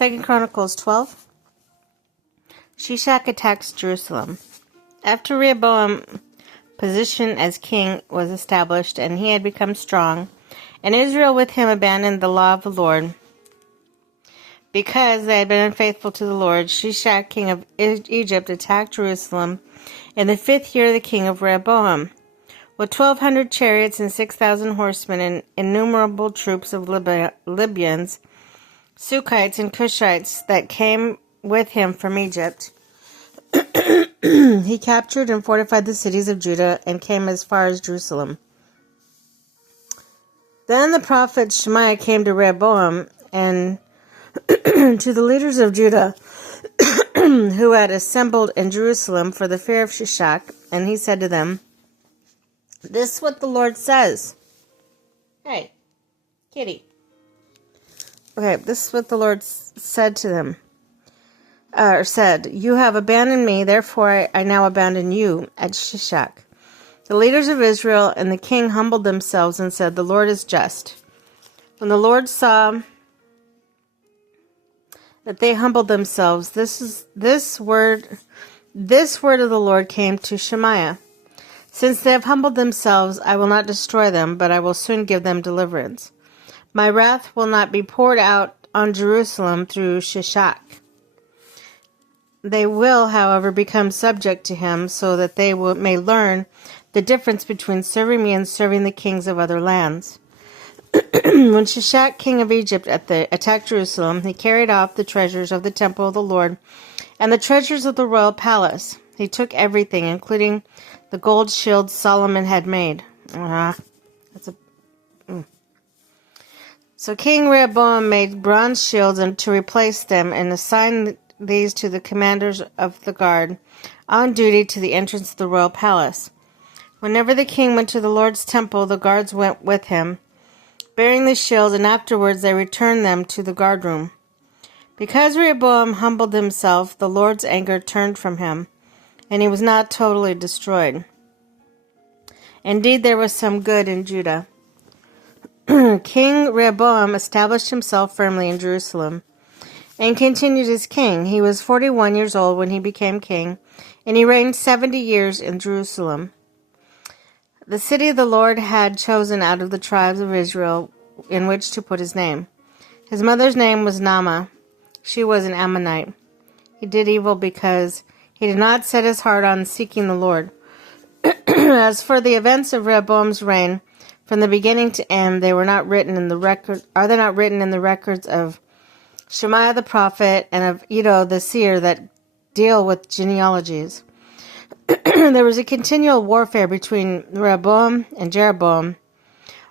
2 Chronicles 12. Shishak attacks Jerusalem. After Rehoboam's position as king was established and he had become strong, and Israel with him abandoned the law of the Lord, because they had been unfaithful to the Lord, Shishak, king of Egypt, attacked Jerusalem in the 5th year of the king of Rehoboam, with 1,200 chariots and 6,000 horsemen and innumerable troops of Libyans, Sukkites, and Cushites that came with him from Egypt. He captured and fortified the cities of Judah and came as far as Jerusalem. Then the prophet Shemaiah came to Rehoboam and to the leaders of Judah who had assembled in Jerusalem for the fear of Shishak, and he said to them, "This is what the Lord says." Hey, kitty. Okay, this is what the Lord said to them. Said, "You have abandoned me, therefore I now abandon you at Shishak." The leaders of Israel and the king humbled themselves and said, "The Lord is just." When the Lord saw that they humbled themselves, this word of the Lord came to Shemaiah. "Since they have humbled themselves, I will not destroy them, but I will soon give them deliverance. My wrath will not be poured out on Jerusalem through Shishak. They will, however, become subject to him, so that they may learn the difference between serving me and serving the kings of other lands." When Shishak, king of Egypt, attacked Jerusalem, he carried off the treasures of the temple of the Lord and the treasures of the royal palace. He took everything, including the gold shields Solomon had made. So King Rehoboam made bronze shields to replace them and assigned these to the commanders of the guard on duty to the entrance of the royal palace. Whenever the king went to the Lord's temple, the guards went with him, bearing the shields, and afterwards they returned them to the guard room. Because Rehoboam humbled himself, the Lord's anger turned from him, and he was not totally destroyed. Indeed, there was some good in Judah. King Rehoboam established himself firmly in Jerusalem and continued as king. He was 41 years old when he became king, and he reigned 70 years in Jerusalem. The city of the Lord had chosen out of the tribes of Israel in which to put his name. His mother's name was Naamah. She was an Ammonite. He did evil because he did not set his heart on seeking the Lord. As for the events of Rehoboam's reign, from the beginning to end, they were not written in the record. Are they not written in the records of Shemaiah the prophet and of Iddo the seer that deal with genealogies? There was a continual warfare between Rehoboam and Jeroboam.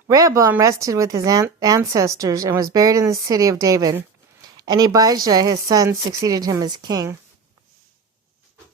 Rehoboam rested with his ancestors and was buried in the city of David, and Abijah his son succeeded him as king.